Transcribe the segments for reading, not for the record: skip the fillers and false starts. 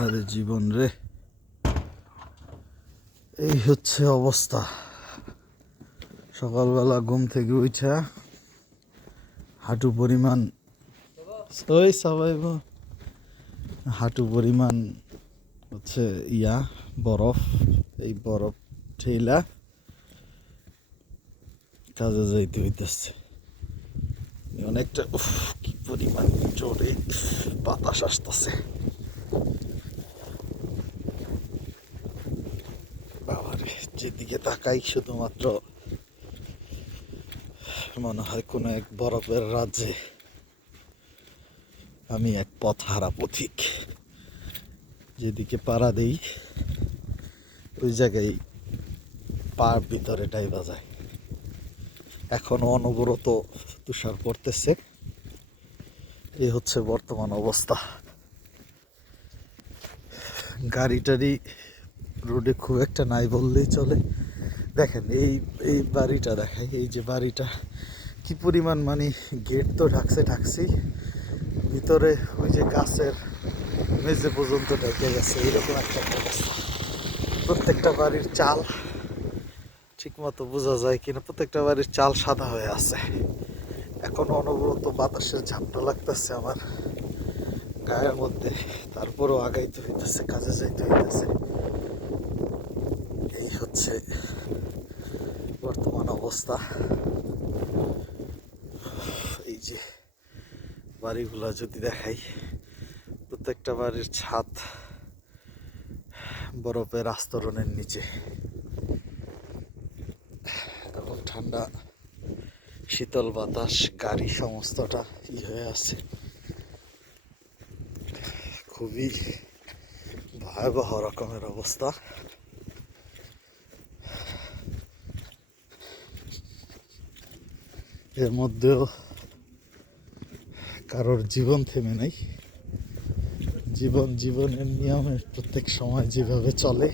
আরে জীবন রে, এই হচ্ছে অবস্থা। সকালবেলা ঘুম থেকে উঠা হাঁটু পরিমাণ, ওই সবাই হাঁটু পরিমাণ হচ্ছে বরফ। এই বরফ ঠেলা কাজে যাইতে হইতেছে। অনেকটা কি পরিমাণ জোরে বাতাস আসতেছে। বাবারে, যেদিকে তাকাই শুধুমাত্র মনে হয় কোনো এক বরফের রাজ্যে আমি এক পথহারা পথিক। যেদিকে পাড়া দেই ওই জায়গায় পার ভিতরে ডাইবা যায়। এখনো অনবরত তুষার পড়তেছে। এই হচ্ছে বর্তমান অবস্থা। গাড়ি টাড়ি রোডে খুব একটা নাই বললেই চলে। দেখেন এই এই বাড়িটা দেখাই, এই যে বাড়িটা কি পরিমাণ, মানে গেট তো ঢাকছেই, ভিতরে ওই যে গাছের মেঝে পর্যন্ত ঢেকে গেছে। এইরকম একটা অবস্থা। প্রত্যেকটা বাড়ির চাল ঠিক মতো বোঝা যায় কিনা, প্রত্যেকটা বাড়ির চাল সাদা হয়ে আছে। এখন অনবরত বাতাসের ঝাপটা লাগতেছে আমার গায়ের মধ্যে, তারপরও আগাইতে হইতেছে, কাজে যাইতে হইতেছে। এই হচ্ছে বর্তমান অবস্থা। এই যে বাড়িগুলা যদি দেখাই, প্রত্যেকটা বাড়ির ছাদ বরফের আস্তরণের নিচে, এবং ঠান্ডা শীতল বাতাস, গাড়ি সমস্তটা হয়ে আছে। খুবই ভয়াবহ রকমের অবস্থা। এর মধ্যেও কারোর জীবন থেমে নাই। জীবনের নিয়মে প্রত্যেক সময় যেভাবে চলে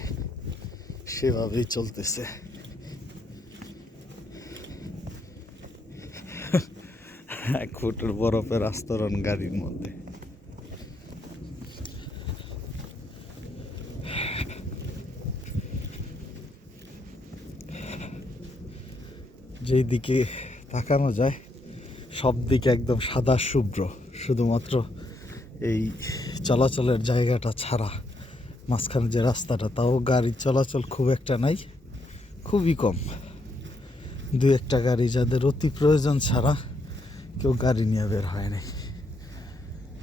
সেভাবেই চলতেছে। এক ফুটের বরফের আস্তরণ গাড়ির মধ্যে। যেই দিকে তাকানো যায় সব দিকে একদম সাদা শুভ্র, শুধুমাত্র এই চলাচলের জায়গাটা ছাড়া মাঝখানে যে রাস্তাটা, তাও গাড়ির চলাচল খুব একটা নাই, খুবই কম। দু একটা গাড়ি যাদের অতি প্রয়োজন ছাড়া কেউ গাড়ি নিয়ে বের হয় নাই।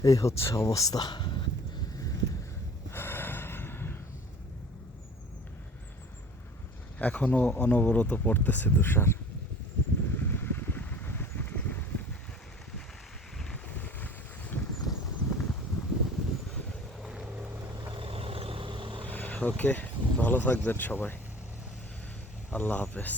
এই হচ্ছে অবস্থা। এখনো অনবরত পড়তেছে তুষার। ওকে, ভালো থাকবেন সবাই। আল্লাহ হাফেজ।